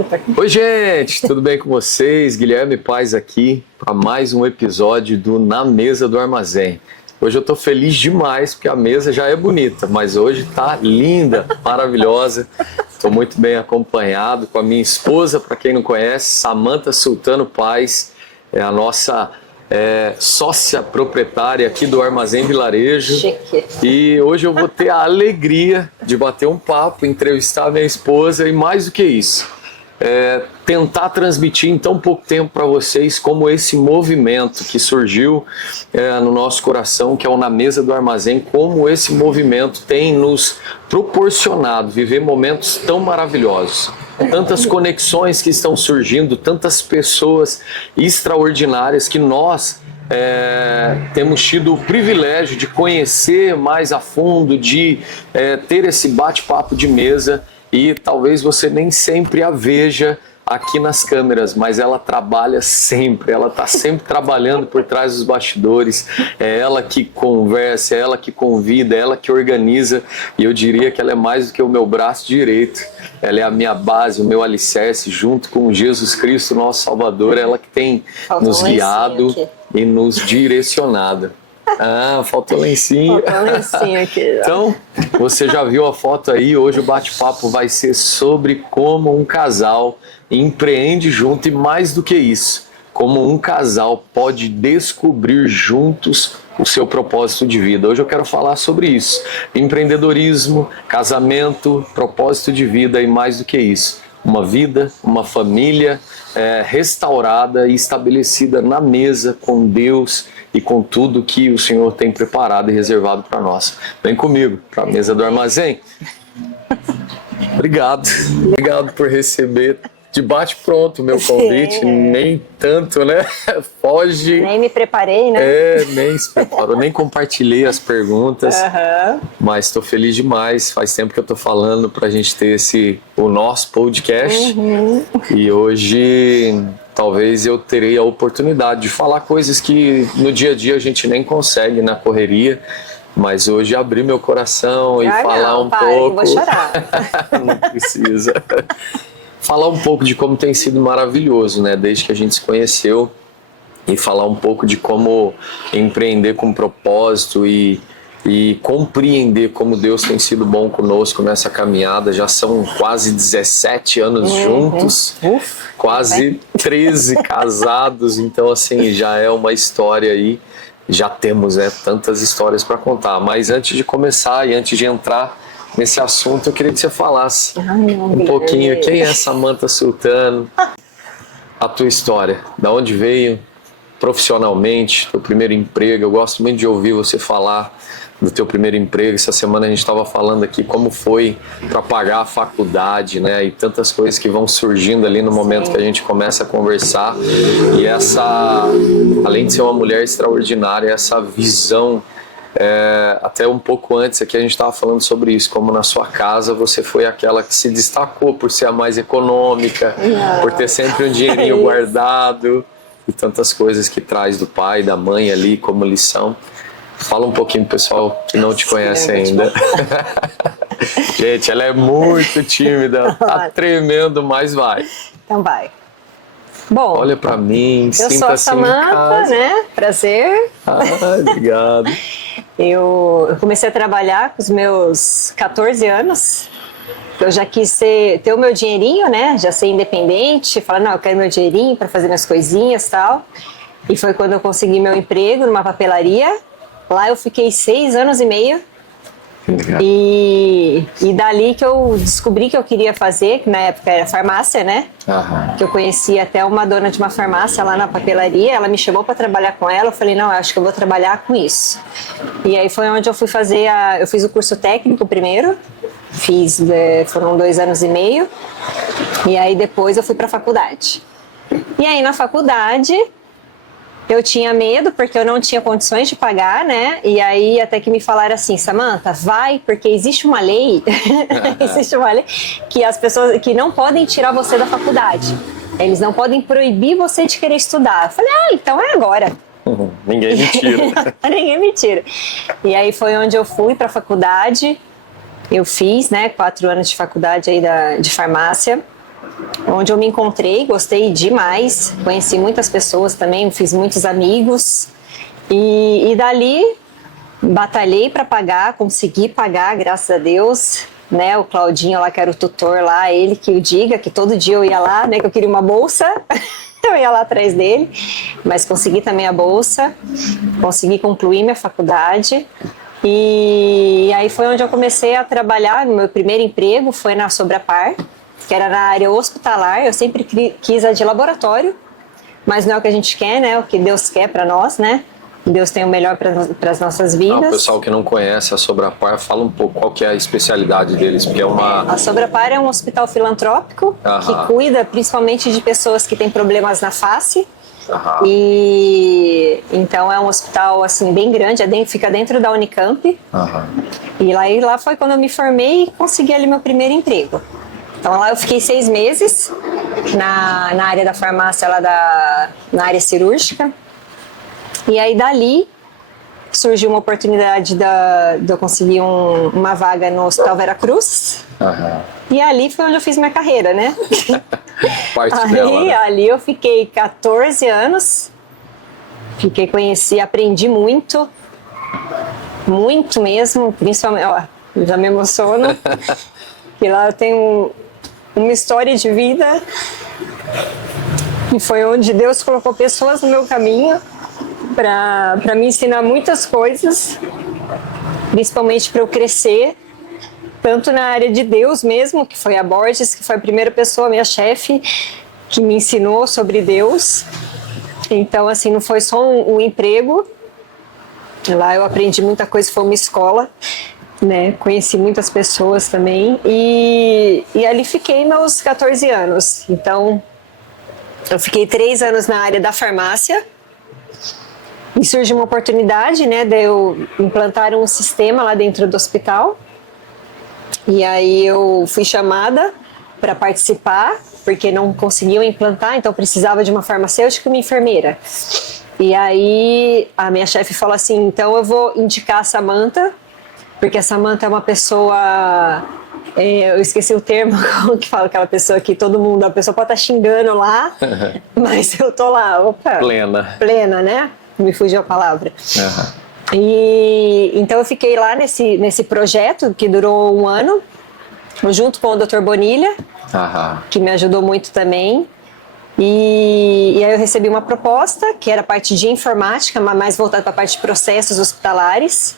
Samantha. Oi, gente, tudo bem com vocês? Guilherme Paz aqui para mais um episódio do Na Mesa do Armazém. Hoje eu tô feliz demais porque a mesa já é bonita, mas hoje tá linda, maravilhosa. Estou muito bem acompanhado com a minha esposa, para quem não conhece, Samantha Sultano Paz, é a nossa sócia proprietária aqui do Armazém Vilarejo. Chique. E hoje eu vou ter a alegria de bater um papo, entrevistar a minha esposa e mais do que isso, tentar transmitir em tão pouco tempo para vocês como esse movimento que surgiu no nosso coração, que é o Na Mesa do Armazém, como esse movimento tem nos proporcionado viver momentos tão maravilhosos. Tantas conexões que estão surgindo, tantas pessoas extraordinárias que nós temos tido o privilégio de conhecer mais a fundo, de ter esse bate-papo de mesa, e talvez você nem sempre a veja aqui nas câmeras, mas ela trabalha sempre, ela está sempre trabalhando por trás dos bastidores, é ela que conversa, é ela que convida, é ela que organiza, e eu diria que ela é mais do que o meu braço direito, ela é a minha base, o meu alicerce, junto com Jesus Cristo, nosso Salvador, ela que tem nos guiado e nos direcionado. Ah, faltou lencinho. Faltou lencinho aqui. Então, você já viu a foto aí, hoje o bate-papo vai ser sobre como um casal empreende junto e mais do que isso, como um casal pode descobrir juntos o seu propósito de vida. Hoje eu quero falar sobre isso, empreendedorismo, casamento, propósito de vida e mais do que isso, uma vida, uma família restaurada e estabelecida na mesa com Deus e com tudo que o Senhor tem preparado e reservado para nós. Vem comigo para a mesa do armazém. Obrigado por receber de bate pronto o meu convite, nem tanto, né? Foge. Nem me preparei, né? Nem se preparou, nem compartilhei as perguntas, mas estou feliz demais. Faz tempo que eu estou falando para a gente ter o nosso podcast, e hoje talvez eu terei a oportunidade de falar coisas que no dia a dia a gente nem consegue na correria. Mas hoje abrir meu coração e falar um pouco. Vou chorar. Não precisa. Falar um pouco de como tem sido maravilhoso, né? Desde que a gente se conheceu, e falar um pouco de como empreender com propósito e compreender como Deus tem sido bom conosco nessa caminhada. Já são quase 17 anos juntos, quase 13 casados, então assim, já é uma história aí, já temos tantas histórias para contar. Mas antes de começar e antes de entrar nesse assunto, eu queria que você falasse um pouquinho quem é Samantha Sultano, a tua história, da onde veio profissionalmente, teu primeiro emprego. Eu gosto muito de ouvir você falar do teu primeiro emprego. Essa semana a gente estava falando aqui como foi para pagar a faculdade, né? E tantas coisas que vão surgindo ali no momento que a gente começa a conversar. E essa, além de ser uma mulher extraordinária, essa visão, até um pouco antes aqui a gente estava falando sobre isso, como na sua casa você foi aquela que se destacou por ser a mais econômica, por ter sempre um dinheirinho guardado e tantas coisas que traz do pai, da mãe ali como lição. Fala um pouquinho pro pessoal que não te conhece ainda. Gente, ela é muito tímida, tá tremendo, mas vai. Então vai. Bom, olha pra mim, eu sou a Samantha, né? Prazer. Obrigado. Eu comecei a trabalhar com os meus 14 anos. Eu já quis ter o meu dinheirinho, né? Já ser independente. Falar, não, eu quero meu dinheirinho para fazer minhas coisinhas e tal. E foi quando eu consegui meu emprego numa papelaria. Lá eu fiquei 6 anos e meio. E dali que eu descobri que eu queria fazer, que na época era farmácia, né? Que eu conhecia até uma dona de uma farmácia lá na papelaria, ela me chamou para trabalhar com ela, eu falei, não, eu acho que eu vou trabalhar com isso. E aí foi onde eu fui fazer, eu fiz o curso técnico primeiro, foram 2 anos e meio, e aí depois eu fui para a faculdade. E aí na faculdade eu tinha medo, porque eu não tinha condições de pagar, né? E aí até que me falaram assim, Samantha, vai, porque existe uma lei, existe uma lei que as pessoas que não podem tirar você da faculdade. Eles não podem proibir você de querer estudar. Eu falei, então é agora. Ninguém me tira. Ninguém me tira. E aí foi onde eu fui para a faculdade. Eu fiz, né, 4 anos de faculdade aí de farmácia. onde eu me encontrei, gostei demais, conheci muitas pessoas também, fiz muitos amigos e dali batalhei para pagar, consegui pagar, graças a Deus, né? O Claudinho lá, que era o tutor lá, ele que o diga, que todo dia eu ia lá, né? Que eu queria uma bolsa, eu ia lá atrás dele, mas consegui também a bolsa, consegui concluir minha faculdade. E aí foi onde eu comecei a trabalhar. No meu primeiro emprego foi na Sobrapar, que era na área hospitalar. Eu sempre quis a de laboratório, mas não é o que a gente quer, né? O que Deus quer para nós, né? Deus tem o melhor para as nossas vidas. O pessoal que não conhece a Sobrapar, fala um pouco qual que é a especialidade deles, porque é uma... A Sobrapar é um hospital filantrópico que cuida principalmente de pessoas que têm problemas na face. E então é um hospital assim bem grande, fica dentro da Unicamp. E lá foi quando eu me formei e consegui ali meu primeiro emprego. Então lá eu fiquei 6 meses na área da farmácia, na área cirúrgica. E aí dali surgiu uma oportunidade de eu conseguir uma vaga no Hospital Veracruz. E ali foi onde eu fiz minha carreira, né? Ali eu fiquei 14 anos, aprendi muito mesmo, principalmente, ó, já me emociono, e lá eu tenho uma história de vida, e foi onde Deus colocou pessoas no meu caminho para me ensinar muitas coisas, principalmente para eu crescer, tanto na área de Deus mesmo, que foi a Borges, que foi a primeira pessoa, minha chefe, que me ensinou sobre Deus. Então, assim, não foi só um emprego. Lá eu aprendi muita coisa, foi uma escola, né? Conheci muitas pessoas também. E ali fiquei meus 14 anos. Então, eu fiquei 3 anos na área da farmácia. E surgiu uma oportunidade, né, de eu implantar um sistema lá dentro do hospital. E aí eu fui chamada para participar, porque não conseguiam implantar, então precisava de uma farmacêutica e uma enfermeira. E aí a minha chefe falou assim, então eu vou indicar a Samantha, porque a Samantha é uma pessoa, eu esqueci o termo, como que fala aquela pessoa que a pessoa pode estar xingando lá, mas eu tô lá, opa. Plena, né? Me fugiu a palavra. E então eu fiquei lá nesse projeto que durou 1 ano, junto com o Dr. Bonilha, que me ajudou muito também. E aí eu recebi uma proposta, que era a parte de informática, mas mais voltada para a parte de processos hospitalares.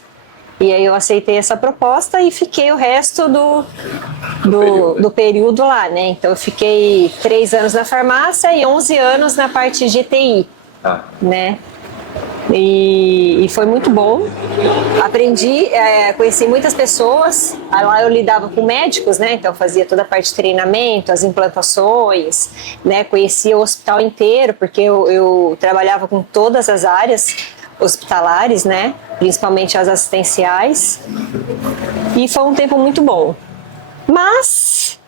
E aí eu aceitei essa proposta e fiquei o resto do período lá, né? Então eu fiquei 3 anos na farmácia e 11 anos na parte de TI, né? E foi muito bom, aprendi, conheci muitas pessoas, aí lá eu lidava com médicos, né, então fazia toda a parte de treinamento, as implantações, né, conhecia o hospital inteiro, porque eu trabalhava com todas as áreas hospitalares, né, principalmente as assistenciais, e foi um tempo muito bom, mas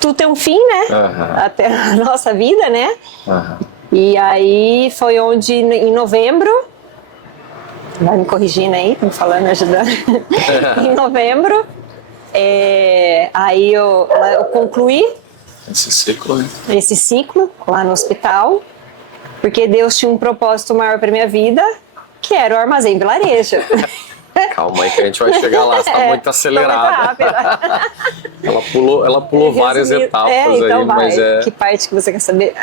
tudo tem um fim, né, até a nossa vida, né. E aí foi onde, em novembro, vai me corrigindo aí, me falando, me ajudando, em novembro, aí eu concluí esse ciclo lá no hospital, porque Deus tinha um propósito maior para minha vida, que era o armazém vilarejo. Calma aí que a gente vai chegar lá, você está muito acelerada. Ela pulou várias etapas então aí, mas Que parte que você quer saber?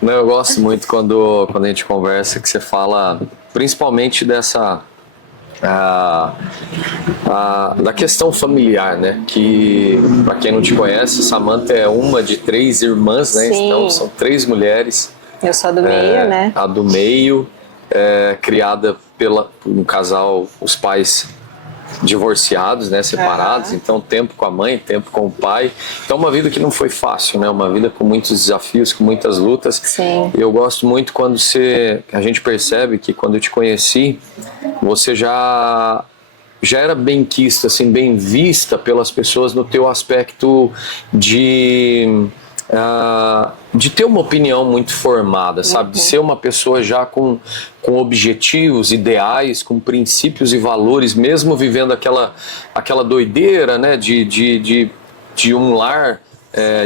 Não, eu gosto muito quando a gente conversa, que você fala principalmente dessa... da questão familiar, né? Que, para quem não te conhece, Samantha é uma de 3 irmãs, né? Sim. Então são 3 mulheres. Eu sou a do meio, né? A do meio, criada por um casal, os pais divorciados, né, separados, então tempo com a mãe, tempo com o pai, então uma vida que não foi fácil, né, uma vida com muitos desafios, com muitas lutas. Sim. E eu gosto muito quando a gente percebe que quando eu te conheci, você já era benquista, assim, bem vista pelas pessoas no teu aspecto de ter uma opinião muito formada, sabe? De ser uma pessoa já com objetivos, ideais, com princípios e valores, mesmo vivendo aquela doideira, né? De um lar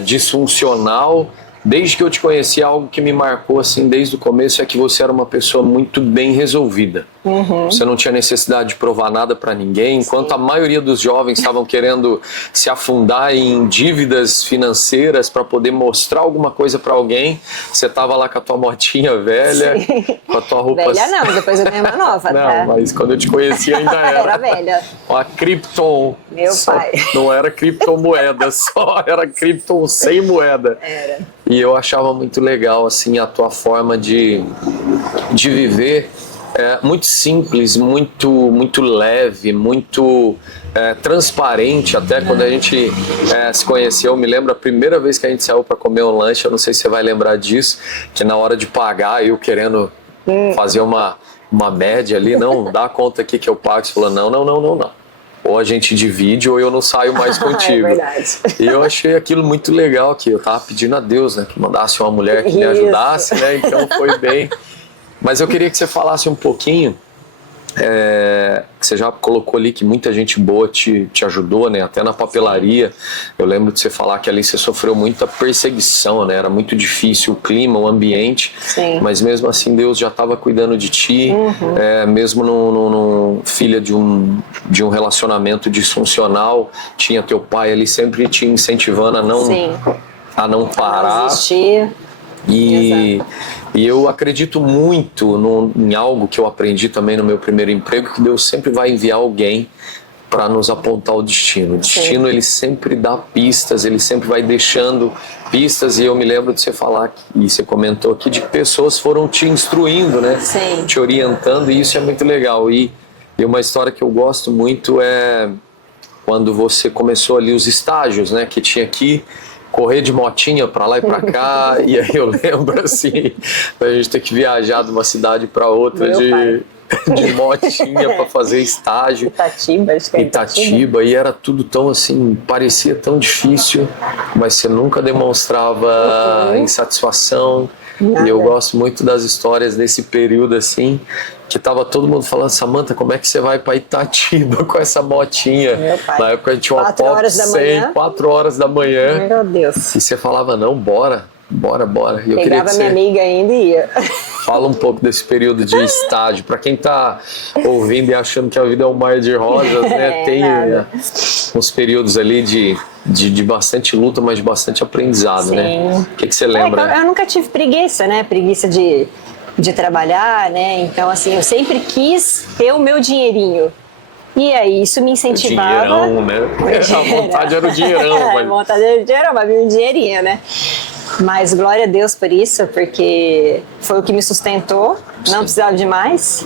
disfuncional. Desde que eu te conheci, algo que me marcou assim desde o começo é que você era uma pessoa muito bem resolvida. Você não tinha necessidade de provar nada para ninguém, enquanto a maioria dos jovens estavam querendo se afundar em dívidas financeiras para poder mostrar alguma coisa para alguém. Você estava lá com a tua motinha velha, com a tua roupa... Velha não, depois eu tenho uma nova, tá? Não, mas quando eu te conheci ainda era. Era velha. Uma Krypton. Meu pai. Não era criptomoeda, só era Krypton sem moeda. Era. E eu achava muito legal, assim, a tua forma de viver, muito simples, muito leve, muito transparente. Até quando a gente se conheceu, eu me lembro a primeira vez que a gente saiu para comer um lanche, eu não sei se você vai lembrar disso, que na hora de pagar, eu querendo fazer uma média ali, não, dá conta aqui que eu pago. Você falou, não. Ou a gente divide ou eu não saio mais contigo. É verdade. E eu achei aquilo muito legal, que eu tava pedindo a Deus, né, que mandasse uma mulher que me ajudasse, né, então foi bem. Mas eu queria que você falasse um pouquinho, que você já colocou ali que muita gente boa te ajudou, né, até na papelaria. Eu lembro de você falar que ali você sofreu muita perseguição, né, era muito difícil o clima, o ambiente. Sim. Mas mesmo assim Deus já estava cuidando de ti, mesmo filha de um relacionamento disfuncional, tinha teu pai ali sempre te incentivando a não parar. Não desistir. E eu acredito muito em algo que eu aprendi também no meu primeiro emprego, que Deus sempre vai enviar alguém para nos apontar o destino. O destino, ele sempre dá pistas, ele sempre vai deixando pistas. E eu me lembro de você falar, e você comentou aqui, de que pessoas foram te instruindo, né? Sim. Te orientando, e isso é muito legal. E uma história que eu gosto muito é quando você começou ali os estágios, né? Que tinha que correr de motinha para lá e para cá. E aí eu lembro assim, a gente ter que viajar de uma cidade para outra de motinha para fazer estágio. Itatiba, acho que é Itatiba, e era tudo tão assim, parecia tão difícil, mas você nunca demonstrava insatisfação. Nada. E eu gosto muito das histórias desse período assim, que tava todo mundo falando, Samantha, como é que você vai para Itatiba com essa motinha? Na época a gente tinha uma Pop 100, 4 horas da manhã. Meu Deus. E você falava, não, bora. E eu Pegava minha amiga ainda e ia. Fala um pouco desse período de estágio. Para quem tá ouvindo e achando que a vida é um mar de rosas, né? Tem uns períodos ali de bastante luta, mas de bastante aprendizado, né? O que você lembra? Eu nunca tive preguiça, né? Preguiça de trabalhar, né? Então, assim, eu sempre quis ter o meu dinheirinho. E aí, isso me incentivava. O dinheirão, né? A vontade era o dinheirão. A vontade era o dinheirão, mas um dinheirinho, né? Mas glória a Deus por isso, porque foi o que me sustentou, não precisava de mais.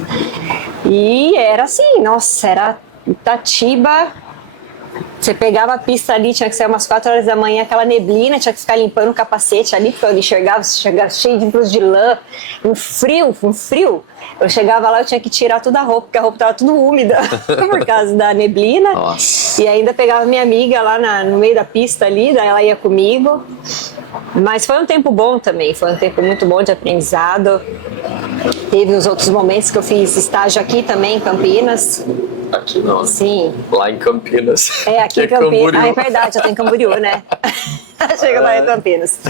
E era assim, nossa, era Itatiba. Você pegava a pista ali, tinha que sair umas 4 horas da manhã, aquela neblina, tinha que ficar limpando o capacete ali, porque eu enxergava cheio de blusa de lã, um frio. Eu chegava lá, eu tinha que tirar toda a roupa, porque a roupa estava tudo úmida por causa da neblina. Nossa. E ainda pegava minha amiga lá no meio da pista ali, daí ela ia comigo. Mas foi um tempo bom também, foi um tempo muito bom de aprendizado. Teve os outros momentos que eu fiz estágio aqui também, em Campinas. Aqui não. Sim. Lá em Campinas. Aqui em Campinas. É verdade, eu tô em Camboriú, né? Chega lá em Campinas.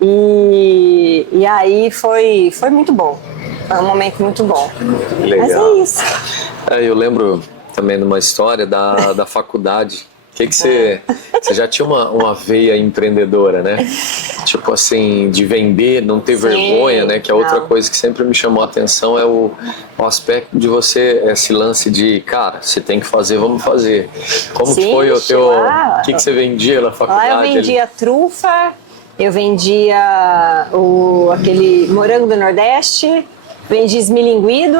E aí foi muito bom. Foi um momento muito bom. Legal. Mas é isso. Eu lembro também de uma história da faculdade. Que você já tinha uma veia empreendedora, né? Tipo assim, de vender, não ter vergonha, né? Que é outra coisa que sempre me chamou a atenção, é o aspecto de você, esse lance de, cara, você tem que fazer, vamos fazer. Como que foi o teu... O que você vendia na faculdade? Lá eu vendia trufa, eu vendia aquele morango do Nordeste, vendi esmilinguido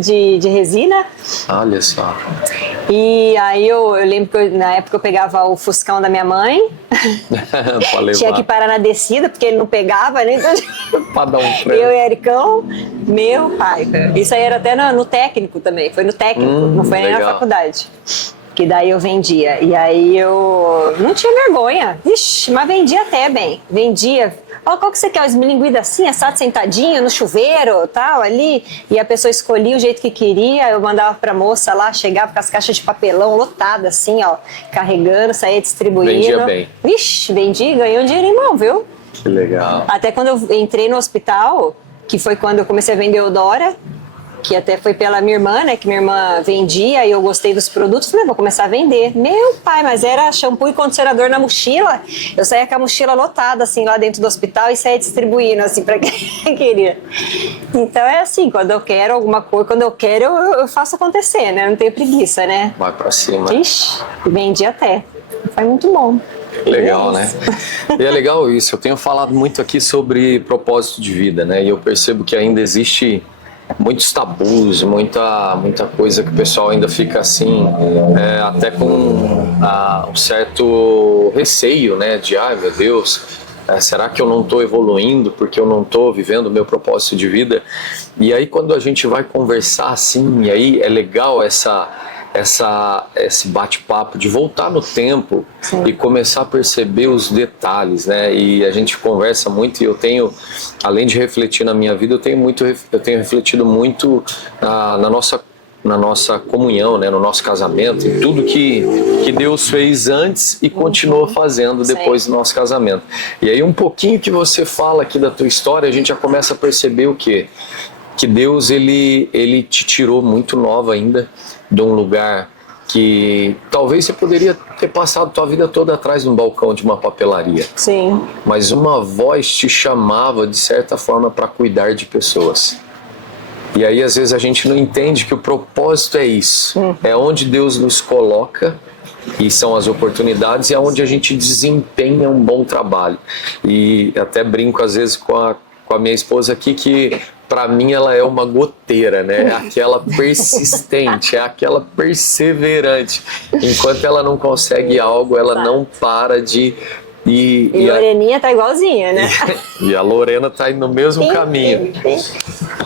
de resina. Olha só. E aí eu lembro que na época eu pegava o Fuscão da minha mãe. Tinha que parar na descida, porque ele não pegava, né? Pra dar um freio. Eu e Ericão, meu pai. Isso aí era até no técnico também, foi no técnico, não foi nem na faculdade. que daí eu vendia. E aí eu não tinha vergonha. Ixi, mas vendia até bem. Vendia. Ó, qual que você quer? Os milinguidos assim, assado sentadinho, no chuveiro, tal, ali. E a pessoa escolhia o jeito que queria. Eu mandava pra moça lá, chegava com as caixas de papelão lotadas, assim, ó. Carregando, saía distribuindo. Vendia bem. Ixi, vendi e ganhei um dinheirinho bom, viu? Que legal. Até quando eu entrei no hospital, que foi quando eu comecei a vender Odora, que até foi pela minha irmã, né, que minha irmã vendia e eu gostei dos produtos, falei, vou começar a vender. Meu pai, mas era shampoo e condicionador na mochila, eu saía com a mochila lotada, assim, lá dentro do hospital e saía distribuindo, assim, pra quem queria. Então é assim, quando eu quero alguma coisa, quando eu quero, eu faço acontecer, né, não tenho preguiça, né. Vai pra cima. Ixi, vendi até, foi muito bom. Legal, né? E é legal isso, eu tenho falado muito aqui sobre propósito de vida, né, e eu percebo que ainda existe muitos tabus, muita coisa que o pessoal ainda fica assim, até com um certo receio, né? De, ai meu Deus, será que eu não estou evoluindo porque eu não estou vivendo o meu propósito de vida? E aí quando a gente vai conversar assim, e aí é legal esse bate-papo de voltar no tempo. Sim. E começar a perceber os detalhes, né? E a gente conversa muito e eu tenho, além de refletir na minha vida, eu tenho refletido muito na nossa comunhão, né? No nosso casamento, e tudo que Deus fez antes e continuou fazendo depois do nosso casamento. E aí um pouquinho que você fala aqui da tua história, a gente já começa a perceber o quê? Que Deus, ele te tirou muito nova ainda de um lugar que talvez você poderia ter passado a tua vida toda atrás de um balcão de uma papelaria. Sim. Mas uma voz te chamava, de certa forma, para cuidar de pessoas. E aí, às vezes, a gente não entende que o propósito é isso. É onde Deus nos coloca, e são as oportunidades, e é onde a gente desempenha um bom trabalho. E até brinco, às vezes, com a minha esposa aqui, que para mim ela é uma goteira, né? É aquela persistente, é aquela perseverante. Enquanto ela não consegue algo, ela não para de... E a Loreninha tá igualzinha, né? E a Lorena tá indo no mesmo caminho.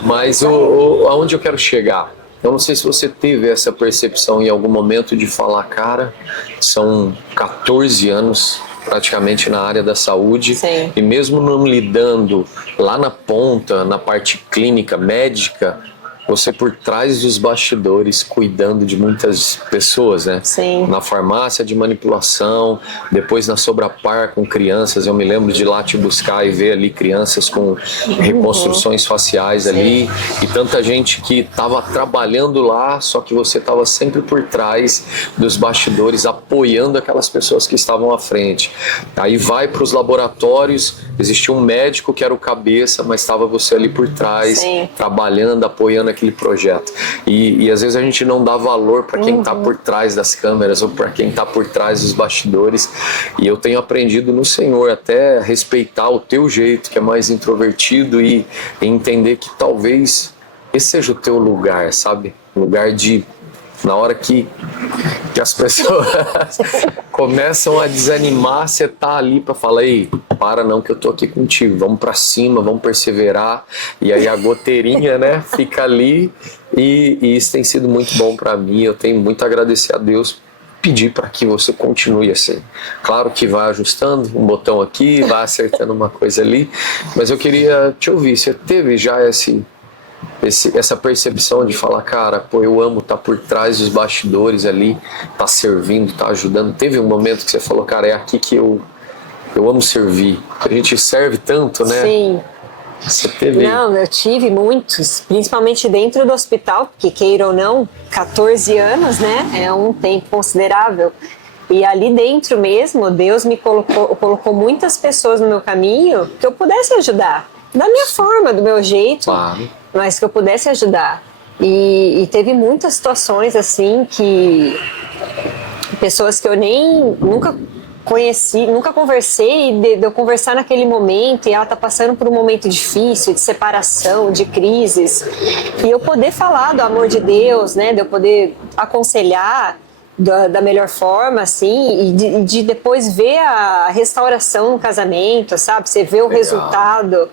Mas aonde eu quero chegar? Eu não sei se você teve essa percepção em algum momento de falar, cara, são 14 anos praticamente na área da saúde. Sim. E mesmo não lidando lá na ponta, na parte clínica, médica, você por trás dos bastidores cuidando de muitas pessoas, né? Sim. Na farmácia de manipulação, depois na Sobrapar com crianças, eu me lembro de ir lá te buscar e ver ali crianças com reconstruções faciais ali, e tanta gente que estava trabalhando lá, só que você estava sempre por trás dos bastidores apoiando aquelas pessoas que estavam à frente. Aí vai para os laboratórios, existia um médico que era o cabeça, mas estava você ali por trás, sim, trabalhando, apoiando aquele projeto. E às vezes a gente não dá valor para quem está por trás das câmeras ou para quem está por trás dos bastidores. E eu tenho aprendido no Senhor até respeitar o teu jeito, que é mais introvertido, e entender que talvez esse seja o teu lugar, sabe? Lugar de... Na hora que as pessoas começam a desanimar, você tá ali para falar, ei, para não, que eu tô aqui contigo, vamos para cima, vamos perseverar. E aí a goteirinha, né, fica ali, e isso tem sido muito bom para mim. Eu tenho muito a agradecer a Deus, pedir para que você continue assim. Claro que vai ajustando um botão aqui, vai acertando uma coisa ali, mas eu queria te ouvir, você teve já essa percepção de falar, cara, pô, eu amo estar por trás dos bastidores ali, tá servindo, tá ajudando? Teve um momento que você falou, cara, é aqui que eu amo servir. A gente serve tanto, né? Sim. Você teve... Não, eu tive muitos, principalmente dentro do hospital, porque queira ou não, 14 anos, né? É um tempo considerável. E ali dentro mesmo, Deus me colocou muitas pessoas no meu caminho que eu pudesse ajudar. Da minha forma, do meu jeito, claro, mas que eu pudesse ajudar. E teve muitas situações assim que pessoas que eu nunca conheci, nunca conversei, de eu conversar naquele momento, e ela tá passando por um momento difícil, de separação, de crises, e eu poder falar do amor de Deus, né, de eu poder aconselhar da melhor forma, assim, e de depois ver a restauração no casamento, sabe? Você vê o resultado.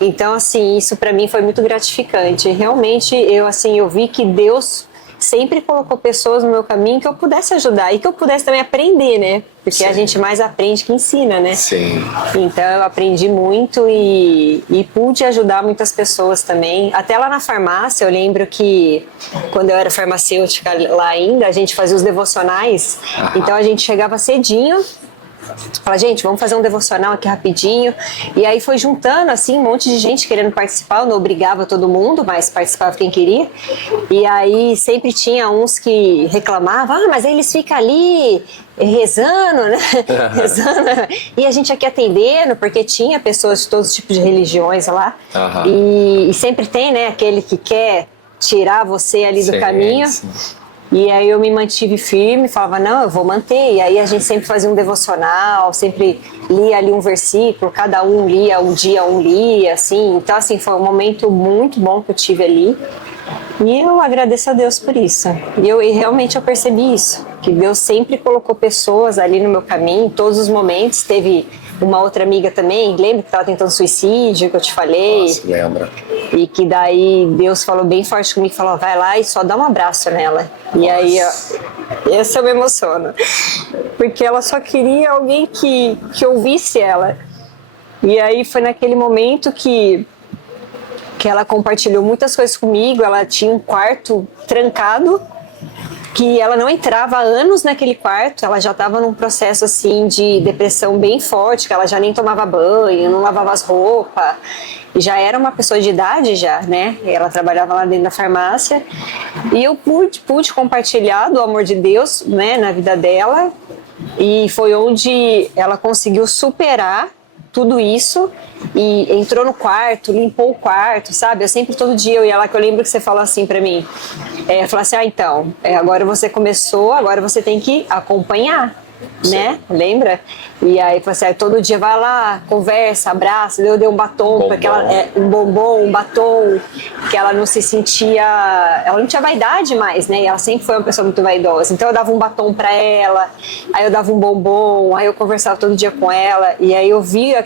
Então, assim, isso para mim foi muito gratificante. Realmente, eu vi que Deus sempre colocou pessoas no meu caminho que eu pudesse ajudar e que eu pudesse também aprender, né? Porque Sim. A gente mais aprende que ensina, né? Sim. Então eu aprendi muito e pude ajudar muitas pessoas também. Até lá na farmácia, eu lembro que quando eu era farmacêutica lá ainda, a gente fazia os devocionais. Então a gente chegava cedinho, fala, gente, vamos fazer um devocional aqui rapidinho. E aí foi juntando, assim, um monte de gente querendo participar. Eu não obrigava todo mundo, mas participava quem queria. E aí sempre tinha uns que reclamavam, mas aí eles ficam ali rezando, né? Rezando. E a gente aqui atendendo, porque tinha pessoas de todos os tipos de religiões lá. E sempre tem, né, aquele que quer tirar você ali do caminho. Sim. E aí eu me mantive firme, falava, não, eu vou manter. E aí a gente sempre fazia um devocional, sempre lia ali um versículo, cada um lia, um dia um lia, assim. Então, assim, foi um momento muito bom que eu tive ali. E eu agradeço a Deus por isso. E realmente eu percebi isso, que Deus sempre colocou pessoas ali no meu caminho, em todos os momentos. Teve uma outra amiga também, lembra que estava tentando suicídio, que eu te falei? Nossa, lembra. E que daí Deus falou bem forte comigo, falou, vai lá e só dá um abraço nela. E aí, ó, esse eu me emociono. Porque ela só queria alguém que ouvisse ela. E aí foi naquele momento que ela compartilhou muitas coisas comigo, ela tinha um quarto trancado, que ela não entrava há anos naquele quarto, ela já estava num processo assim de depressão bem forte, que ela já nem tomava banho, não lavava as roupas, e já era uma pessoa de idade já, né? Ela trabalhava lá dentro da farmácia, e eu pude compartilhar do amor de Deus, né, na vida dela, e foi onde ela conseguiu superar tudo isso e entrou no quarto, limpou o quarto, sabe? Eu sempre, todo dia eu ia lá, que eu lembro que você falou assim pra mim, falou assim, então, agora você começou, agora você tem que acompanhar, né? Lembra? E aí, falou assim, todo dia vai lá, conversa, abraça, eu dei um batom, porque ela, um bombom, um batom, que ela não se sentia, ela não tinha vaidade mais, né? E ela sempre foi uma pessoa muito vaidosa. Então eu dava um batom pra ela, aí eu dava um bombom, aí eu conversava todo dia com ela, e aí eu vi a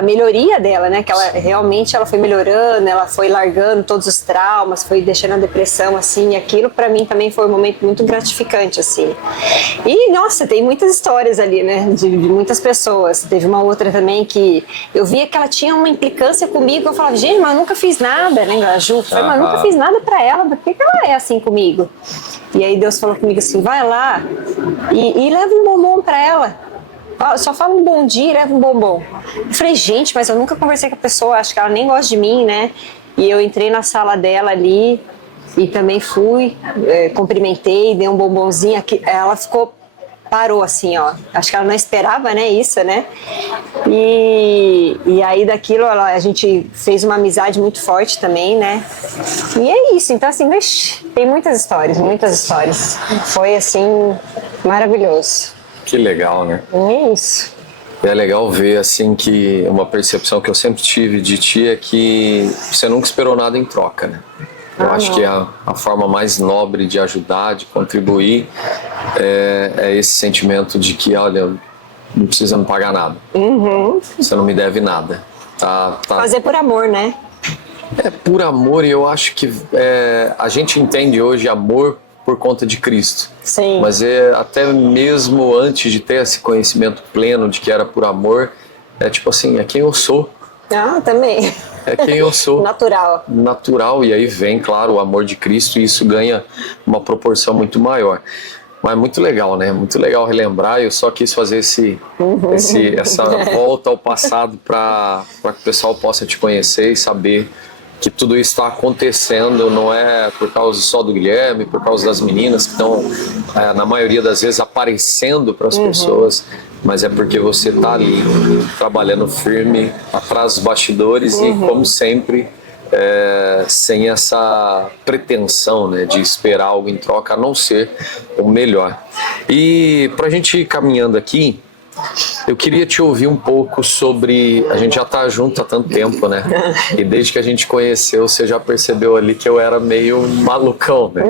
melhoria dela, né? Que ela realmente ela foi melhorando, ela foi largando todos os traumas, foi deixando a depressão assim, e aquilo pra mim também foi um momento muito gratificante, assim. E, nossa, tem muitas histórias ali, né? De muitas pessoas. Teve uma outra também que eu via que ela tinha uma implicância comigo, eu falava, gente, mas eu nunca fiz nada, lembra? A Ju, eu falei, mas eu nunca fiz nada pra ela, por que ela é assim comigo? E aí Deus falou comigo assim, vai lá e leva um bombom pra ela. Só fala um bom dia e leva um bombom. Eu falei, gente, mas eu nunca conversei com a pessoa, acho que ela nem gosta de mim, né? E eu entrei na sala dela ali e também fui, cumprimentei, dei um bombonzinho. Ela parou assim, ó. Acho que ela não esperava, né, isso, né? E aí daquilo a gente fez uma amizade muito forte também, né? E é isso, então assim, tem muitas histórias, muitas histórias. Foi assim, maravilhoso. Que legal, né? É isso. É legal ver, assim, que uma percepção que eu sempre tive de ti é que você nunca esperou nada em troca, né? Eu acho que a forma mais nobre de ajudar, de contribuir, é esse sentimento de que, olha, não precisa me pagar nada. Você não me deve nada. Tá. Fazer por amor, né? É por amor, e eu acho que a gente entende hoje amor por conta de Cristo. Sim. Mas até mesmo antes de ter esse conhecimento pleno de que era por amor, tipo assim, é quem eu sou. Também. É quem eu sou. Natural. Natural, e aí vem, claro, o amor de Cristo, e isso ganha uma proporção muito maior. Mas é muito legal, né? Muito legal relembrar. Eu só quis fazer essa volta ao passado para que o pessoal possa te conhecer e saber que tudo isso está acontecendo, não é por causa só do Guilherme, por causa das meninas que estão, na maioria das vezes, aparecendo para as pessoas, mas é porque você está ali, trabalhando firme, atrás dos bastidores e, como sempre, sem essa pretensão, né, de esperar algo em troca, a não ser o melhor. E para a gente ir caminhando aqui, Eu queria te ouvir um pouco sobre... A gente já tá junto há tanto tempo, né? E desde que a gente conheceu, você já percebeu ali que eu era meio malucão, né?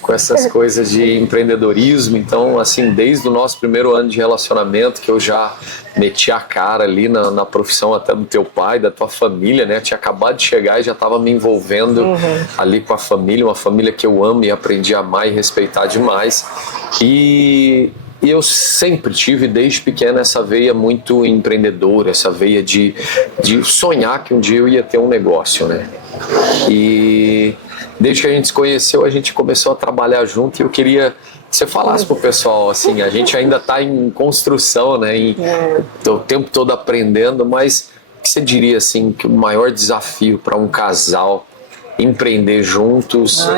Com essas coisas de empreendedorismo. Então, assim, desde o nosso primeiro ano de relacionamento, que eu já meti a cara ali na profissão até do teu pai, da tua família, né? Tinha acabado de chegar e já estava me envolvendo ali com a família, uma família que eu amo e aprendi a amar e respeitar demais. E eu sempre tive, desde pequeno, essa veia muito empreendedora, essa veia de sonhar que um dia eu ia ter um negócio, né? E desde que a gente se conheceu, a gente começou a trabalhar junto e eu queria que você falasse pro pessoal, assim, a gente ainda está em construção, né? O tempo todo aprendendo, mas o que você diria, assim, que o maior desafio para um casal empreender juntos,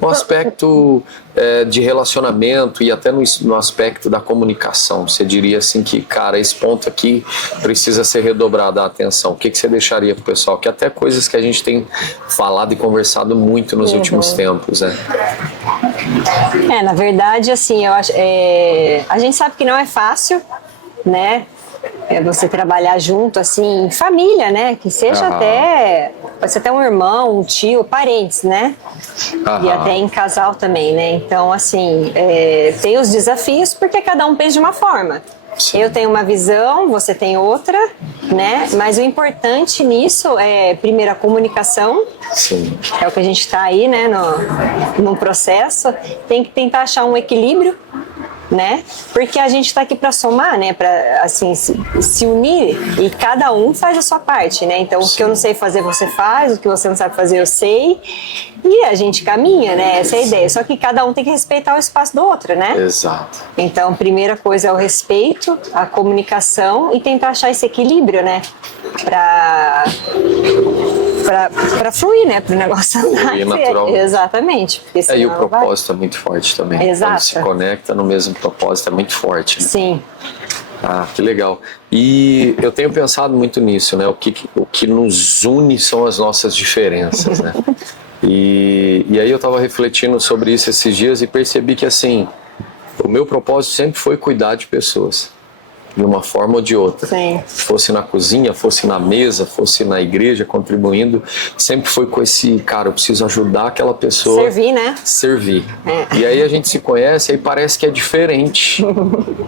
no aspecto de relacionamento e até no aspecto da comunicação? Você diria assim que, cara, esse ponto aqui precisa ser redobrada a atenção. O que você deixaria pro pessoal? Que até coisas que a gente tem falado e conversado muito nos últimos tempos, né? Na verdade, assim, eu acho, a gente sabe que não é fácil, né? Você trabalhar junto, assim, em família, né? Que seja pode ser até um irmão, um tio, parentes, né? E até em casal também, né? Então, assim, tem os desafios porque cada um pensa de uma forma. Sim. Eu tenho uma visão, você tem outra, né? Mas o importante nisso é, primeiro, a comunicação. Sim. É o que a gente está aí, né? No processo. Tem que tentar achar um equilíbrio, né? Porque a gente está aqui para somar, né? Para assim se unir e cada um faz a sua parte, né? Então o que eu não sei fazer você faz, o que você não sabe fazer eu sei e a gente caminha, né? Essa é a ideia. Só que cada um tem que respeitar o espaço do outro, né? Exato. Então a primeira coisa é o respeito, a comunicação e tentar achar esse equilíbrio, né? Para fluir, né? Para o negócio andar. Naturalmente. Exatamente. E o propósito é muito forte também. Exato. Quando se conecta no mesmo propósito, é muito forte. Né? Sim. Ah, que legal. E eu tenho pensado muito nisso, né? O que nos une são as nossas diferenças, né? E aí eu estava refletindo sobre isso esses dias e percebi que, assim, o meu propósito sempre foi cuidar de pessoas. De uma forma ou de outra. Sim. Fosse na cozinha, fosse na mesa, fosse na igreja, contribuindo, sempre foi com esse, cara, eu preciso ajudar aquela pessoa. Servir, né? Servir. E aí a gente se conhece e parece que é diferente.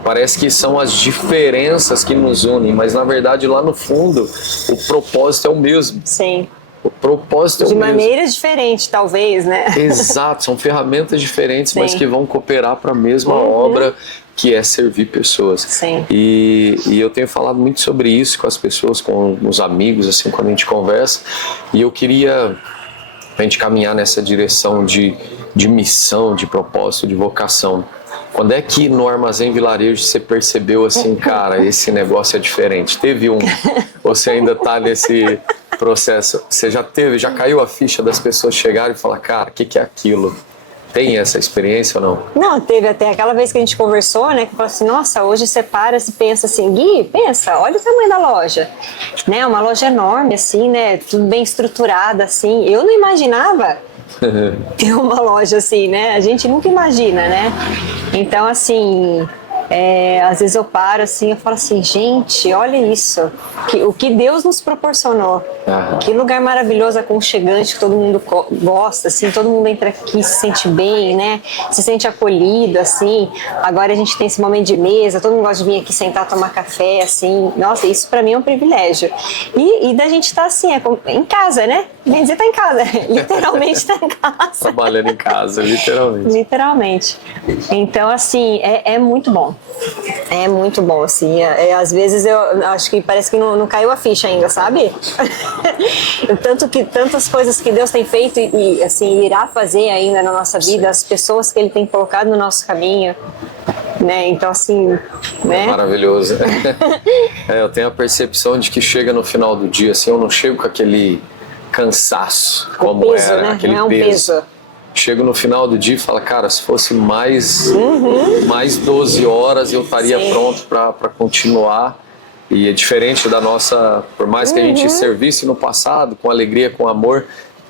Parece que são as diferenças que nos unem, mas na verdade lá no fundo o propósito é o mesmo. Sim. O propósito é o mesmo. mesmo. De maneiras diferentes, talvez, né? Exato, são ferramentas diferentes, Sim. mas que vão cooperar para a mesma obra, que é servir pessoas. Sim. E eu tenho falado muito sobre isso com as pessoas, com os amigos, assim, quando a gente conversa. E eu queria a gente caminhar nessa direção de missão, de propósito, de vocação. Quando é que no Armazém Vilarejo você percebeu assim, cara, esse negócio é diferente? Teve um? Ou você ainda está nesse processo? Você já caiu a ficha das pessoas chegarem e falar, cara, o que é aquilo? Tem essa experiência ou não? Não, teve até aquela vez que a gente conversou, né? Que falou assim, nossa, hoje você para e pensa assim, Gui, pensa, olha o tamanho da loja. Né? Uma loja enorme, assim, né? Tudo bem estruturada, assim. Eu não imaginava ter uma loja assim, né? A gente nunca imagina, né? Então, assim... às vezes eu paro assim, eu falo assim, gente, olha isso, o que Deus nos proporcionou, que lugar maravilhoso, aconchegante, que todo mundo gosta, assim, todo mundo entra aqui, se sente bem, né, se sente acolhido, assim, agora a gente tem esse momento de mesa, todo mundo gosta de vir aqui sentar, tomar café, assim, nossa, isso pra mim é um privilégio, e da gente estar assim, em casa, né, bem dizer, tá em casa, literalmente tá em casa. Trabalhando em casa, literalmente. Literalmente. Então, assim, é muito bom. É muito bom, assim. Às vezes eu acho que parece que não caiu a ficha ainda, sabe? Tantas coisas que Deus tem feito e assim, irá fazer ainda na nossa vida, as pessoas que Ele tem colocado no nosso caminho. Né? Então, assim, né? Maravilhoso. Eu tenho a percepção de que chega no final do dia, assim, eu não chego com aquele cansaço, como peso, era, né? aquele não é um peso. Chego no final do dia e falo, cara, se fosse mais 12 horas eu estaria pronto para continuar. E é diferente da nossa, por mais que a gente servisse no passado, com alegria, com amor,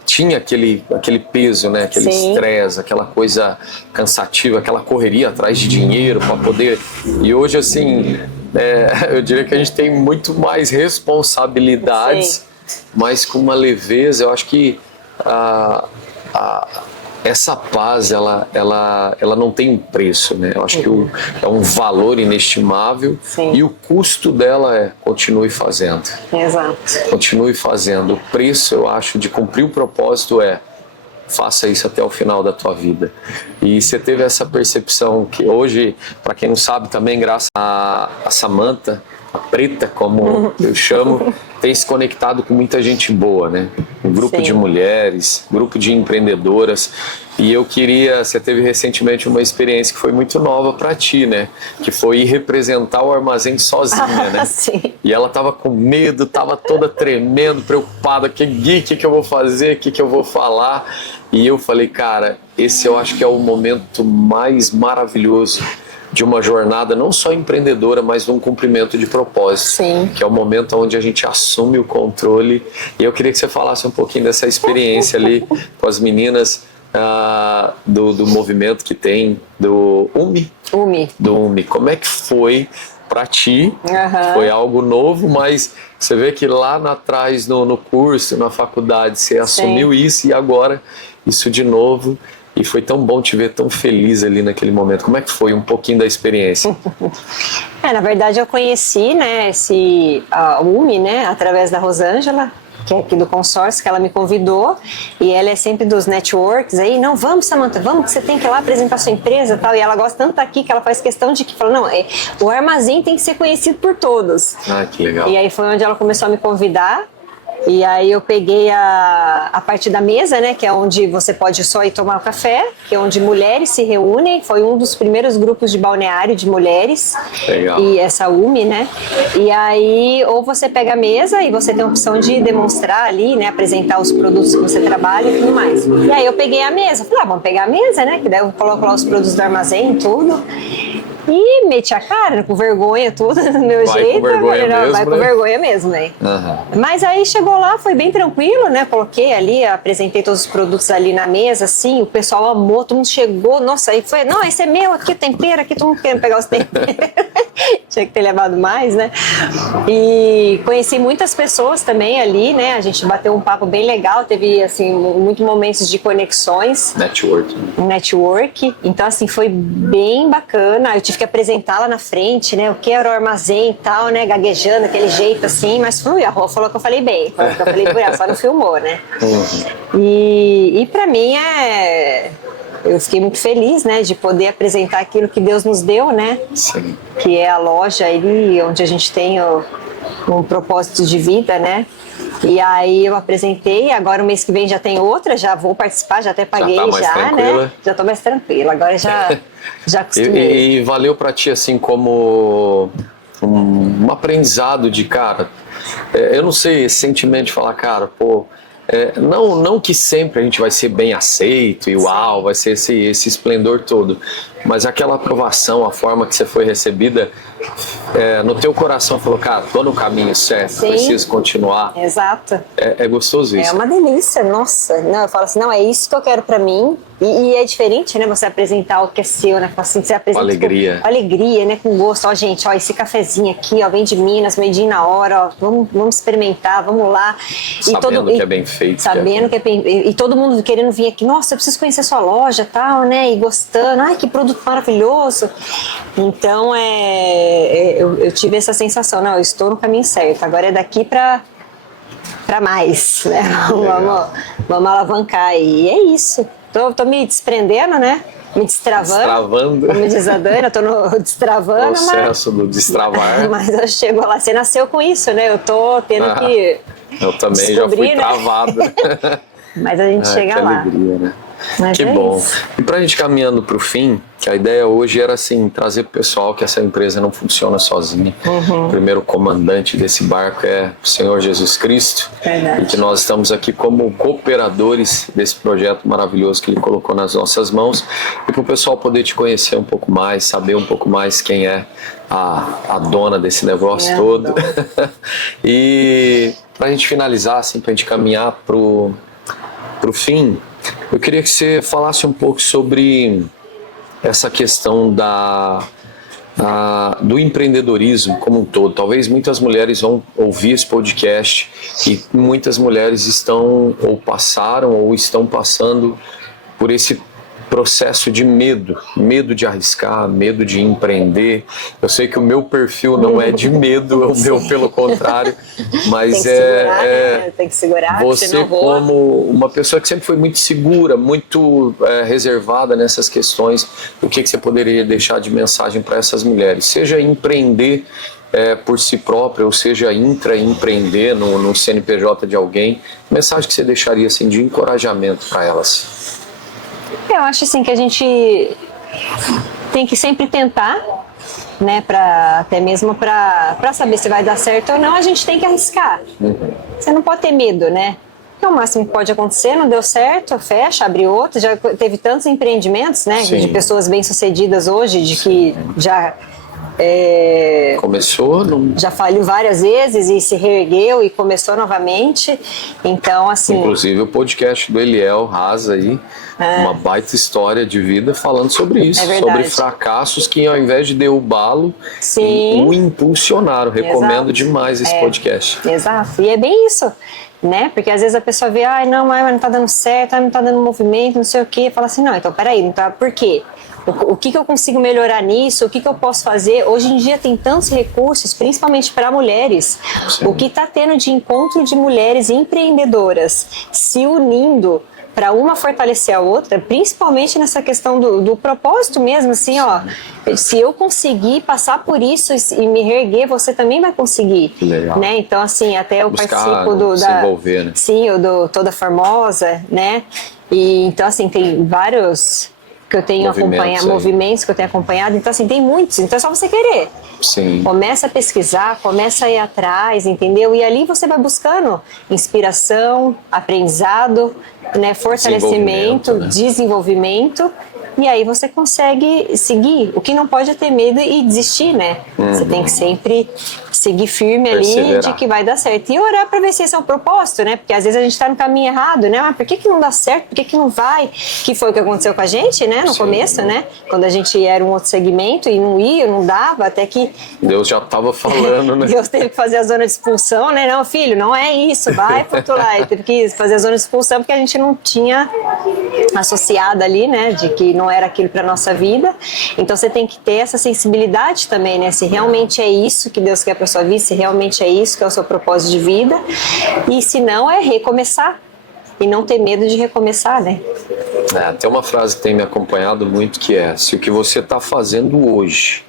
tinha aquele peso, né? Aquele estresse, aquela coisa cansativa, aquela correria atrás de dinheiro para poder... E hoje, assim, eu diria que a gente tem muito mais responsabilidades, mas com uma leveza. Eu acho que essa paz, ela não tem preço, né? Eu acho que é um valor inestimável. E o custo dela é continue fazendo. Exato. Continue fazendo. O preço, eu acho, de cumprir o propósito faça isso até o final da tua vida. E você teve essa percepção que hoje, para quem não sabe também, graças a Samantha, a Preta, como eu chamo, tem se conectado com muita gente boa, né? Um grupo de mulheres, grupo de empreendedoras. E eu queria, você teve recentemente uma experiência que foi muito nova para ti, né? Que foi ir representar o armazém sozinha, né? Sim. E ela tava com medo, tava toda tremendo, preocupada. Gui, o que eu vou fazer? O que eu vou falar? E eu falei, cara, esse eu acho que é o momento mais maravilhoso de uma jornada, não só empreendedora, mas de um cumprimento de propósito. Sim. Que é o momento onde a gente assume o controle. E eu queria que você falasse um pouquinho dessa experiência ali com as meninas do movimento que tem, do UMI. Do UMI. Como é que foi para ti? Foi algo novo, mas você vê que lá atrás, no curso, na faculdade, você assumiu isso e agora isso de novo. E foi tão bom te ver tão feliz ali naquele momento. Como é que foi um pouquinho da experiência? Na verdade eu conheci, né, a UMI, né, através da Rosângela, que é aqui do consórcio, que ela me convidou, e ela é sempre dos networks aí, não, vamos, Samantha, vamos, que você tem que ir lá apresentar sua empresa e tal, e ela gosta tanto daqui que ela faz questão de que, fala, não, o armazém tem que ser conhecido por todos. Que legal. E aí foi onde ela começou a me convidar. E aí eu peguei a parte da mesa, né, que é onde você pode só ir tomar um café, que é onde mulheres se reúnem, foi um dos primeiros grupos de balneário de mulheres. Legal. E essa UMI, né, e aí ou você pega a mesa e você tem a opção de demonstrar ali, né, apresentar os produtos que você trabalha e tudo mais. E aí eu peguei a mesa, falei, vamos pegar a mesa, né, que daí eu coloco lá os produtos do armazém e tudo. E meti a cara, com vergonha, tudo, do meu jeito. Vai com vergonha mesmo, né? Mas aí chegou lá, foi bem tranquilo, né? Coloquei ali, apresentei todos os produtos ali na mesa, assim, o pessoal amou, todo mundo chegou, nossa, aí foi, não, esse é meu, aqui, tempero, aqui, todo mundo querendo pegar os temperos. Tinha que ter levado mais, né? E conheci muitas pessoas também ali, né? A gente bateu um papo bem legal, teve, assim, muitos momentos de conexões. Network. Então, assim, foi bem bacana. Eu tive que apresentar lá na frente, né? O que era o armazém e tal, né? Gaguejando, aquele jeito assim, mas fui. A Rô falou que eu falei bem. Falou que eu falei por ela, só não filmou, né? E pra mim eu fiquei muito feliz, né, de poder apresentar aquilo que Deus nos deu, né? Sim. Que é a loja ali, onde a gente tem um propósito de vida, né? E aí eu apresentei, agora o mês que vem já tem outra, já vou participar, já até paguei, né? Já tô mais tranquila, agora já acostumei. E valeu pra ti, assim, como um aprendizado de, cara, eu não sei, esse sentimento de falar, cara, pô, não que sempre a gente vai ser bem aceito e uau, vai ser esse esplendor todo, mas aquela aprovação, a forma que você foi recebida, no teu coração falou, cara, tô no caminho certo, preciso continuar. Exato. É gostoso isso. É uma delícia, nossa. Não, eu falo assim, não, é isso que eu quero pra mim. E é diferente, né, você apresentar o que é seu, né, assim, você apresenta com alegria. Com alegria, né, com gosto. Ó, gente, ó, esse cafezinho aqui, ó, vem de Minas, made in na hora, ó, vamos experimentar, vamos lá. Sabendo que é bem feito. Sabendo que é bem, e todo mundo querendo vir aqui, nossa, eu preciso conhecer sua loja, tal, né, e gostando, ai, que produto maravilhoso. Então, eu tive essa sensação, não, eu estou no caminho certo, agora é daqui pra mais, né, vamos alavancar, e é isso. Tô me desprendendo, né? Me destravando. Como diz a Dani, eu tô no destravando. Processo do destravar. Mas eu chego lá, você nasceu com isso, né? Eu tô tendo que eu também já fui travado. Mas a gente chega lá. Alegria, né? Mas que bom. E pra gente caminhando pro fim, que a ideia hoje era assim, trazer pro pessoal que essa empresa não funciona sozinha. O primeiro comandante desse barco é o Senhor Jesus Cristo. Verdade. E que nós estamos aqui como cooperadores desse projeto maravilhoso que Ele colocou nas nossas mãos. E para o pessoal poder te conhecer um pouco mais, saber um pouco mais quem é a dona desse negócio todo. E pra gente finalizar, assim, pra gente caminhar para o fim, eu queria que você falasse um pouco sobre essa questão do empreendedorismo como um todo. Talvez muitas mulheres vão ouvir esse podcast e muitas mulheres estão ou passaram ou estão passando por esse processo de medo de arriscar, medo de empreender. Eu sei que o meu perfil não é de medo, o meu pelo contrário, mas tem que segurar, você como uma pessoa que sempre foi muito segura, muito reservada nessas questões, o que você poderia deixar de mensagem para essas mulheres? Seja empreender por si própria, ou seja, intraempreender no CNPJ de alguém, mensagem que você deixaria assim, de encorajamento para elas? Eu acho assim que a gente tem que sempre tentar, né, até mesmo para saber se vai dar certo ou não, a gente tem que arriscar. Você não pode ter medo, né? É o máximo que pode acontecer, não deu certo, fecha, abre outro. Já teve tantos empreendimentos, né, de pessoas bem-sucedidas hoje, de que já começou, já faliu várias vezes e se reergueu e começou novamente. Então, assim, inclusive o podcast do Eliel Raza aí, uma baita história de vida falando sobre isso, sobre fracassos que ao invés de derrubá-lo, o impulsionaram. Recomendo demais esse podcast. Exato, e é bem isso, né? Porque às vezes a pessoa vê, mas não tá dando certo, não tá dando movimento, não sei o quê, fala assim, não, então peraí, não tá, por quê? O que eu consigo melhorar nisso? O que eu posso fazer? Hoje em dia tem tantos recursos, principalmente para mulheres. Sim. O que está tendo de encontro de mulheres empreendedoras se unindo para uma fortalecer a outra, principalmente nessa questão do propósito mesmo, assim, ó, se eu conseguir passar por isso e me reerguer, você também vai conseguir. Legal. Né? Então, assim, até eu participo se envolver, né? Sim, o do Toda Formosa, né? E então, assim, tem vários que eu tenho movimentos que eu tenho acompanhado, então assim, tem muitos, então é só você querer. Sim. Começa a pesquisar, começa a ir atrás, entendeu? E ali você vai buscando inspiração, aprendizado, né, fortalecimento, desenvolvimento, e aí você consegue seguir. O que não pode é ter medo e desistir, né? Você tem que sempre seguir firme ali de que vai dar certo. E orar para ver se esse é o propósito, né? Porque às vezes a gente está no caminho errado, né? Mas por que não dá certo? Por que não vai? Que foi o que aconteceu com a gente, né? No começo, né? Quando a gente era um outro segmento e não ia, não dava, até que Deus já estava falando, né? Deus teve que fazer a zona de expulsão, né? Não, filho, não é isso, vai pro outro lado. Teve que fazer a zona de expulsão porque a gente não tinha associado ali, né? De que não era aquilo para nossa vida. Então você tem que ter essa sensibilidade também, né? Se realmente é isso que Deus quer para sua vida, se realmente é isso que é o seu propósito de vida, e se não, é recomeçar e não ter medo de recomeçar, né? Tem uma frase que tem me acompanhado muito, que é: se o que você está fazendo hoje,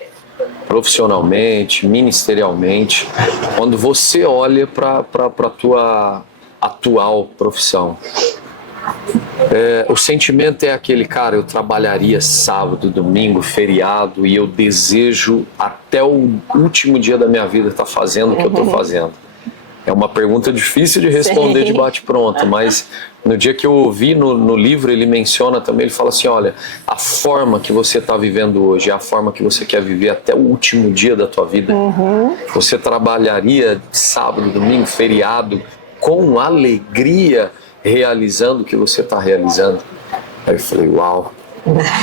profissionalmente, ministerialmente, quando você olha para a tua atual profissão, o sentimento é aquele, cara, eu trabalharia sábado, domingo, feriado, e eu desejo até o último dia da minha vida estar fazendo o que eu estou fazendo. É uma pergunta difícil de responder de bate-pronto, mas no dia que eu ouvi no livro, ele menciona também, ele fala assim, olha, a forma que você está vivendo hoje é a forma que você quer viver até o último dia da tua vida. Você trabalharia sábado, domingo, feriado, com alegria, realizando o que você está realizando. Aí eu falei, uau,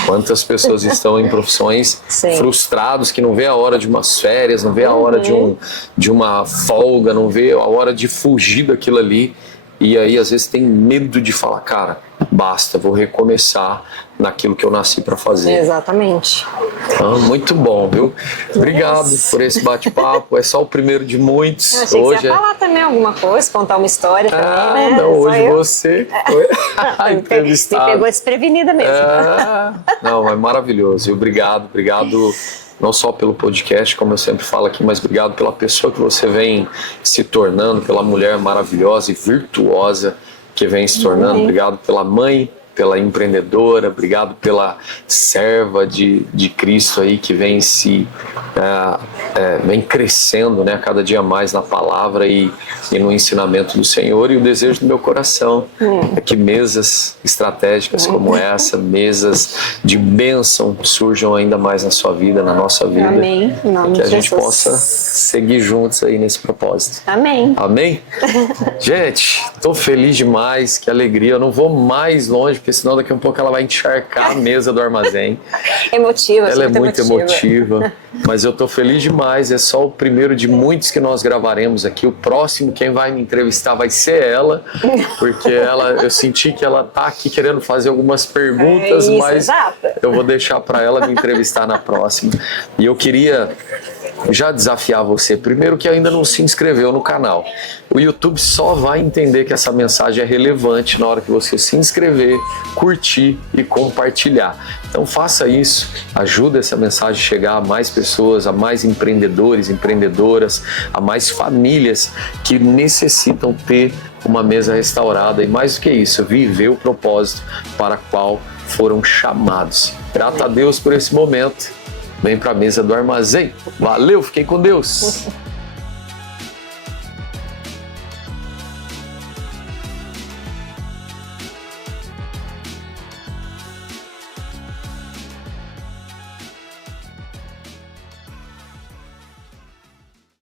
quantas pessoas estão em profissões frustrados, que não vê a hora de umas férias, não vê a hora de uma folga, não vê a hora de fugir daquilo ali, e aí às vezes tem medo de falar, cara, basta, vou recomeçar naquilo que eu nasci para fazer. Exatamente. Muito bom, viu? Obrigado por esse bate-papo, é só o primeiro de muitos. Eu achei que você ia falar também alguma coisa, contar uma história também, né? Não, hoje você foi entrevistado. Me pegou desprevenida mesmo. Não, é maravilhoso. Obrigado não só pelo podcast, como eu sempre falo aqui, mas obrigado pela pessoa que você vem se tornando, pela mulher maravilhosa e virtuosa que vem se tornando. Obrigado pela mãe pela empreendedora, obrigado pela serva de Cristo aí que vem vem crescendo, né, cada dia mais na palavra e no ensinamento do Senhor. E o desejo do meu coração é que mesas estratégicas como essa, mesas de bênção, surjam ainda mais na sua vida, na nossa vida. Amém. Em nome que a de gente Jesus. possa seguir juntos aí nesse propósito. Amém. Amém? Gente, tô feliz demais, que alegria. Eu não vou mais longe, porque senão daqui a um pouco ela vai encharcar a mesa do armazém. Emotiva, ela é muito emotiva. Mas eu tô feliz demais, é só o primeiro de muitos que nós gravaremos aqui. O próximo, quem vai me entrevistar vai ser ela, porque eu senti que ela tá aqui querendo fazer algumas perguntas, mas exato. Eu vou deixar para ela me entrevistar na próxima. E eu queria já desafiar você, primeiro, que ainda não se inscreveu no canal. O YouTube só vai entender que essa mensagem é relevante na hora que você se inscrever, curtir e compartilhar. Então faça isso, ajuda essa mensagem a chegar a mais pessoas, a mais empreendedores, empreendedoras, a mais famílias que necessitam ter uma mesa restaurada e, mais do que isso, viver o propósito para o qual foram chamados. Grato a Deus por esse momento. Vem para a mesa do armazém. Valeu, fiquem com Deus.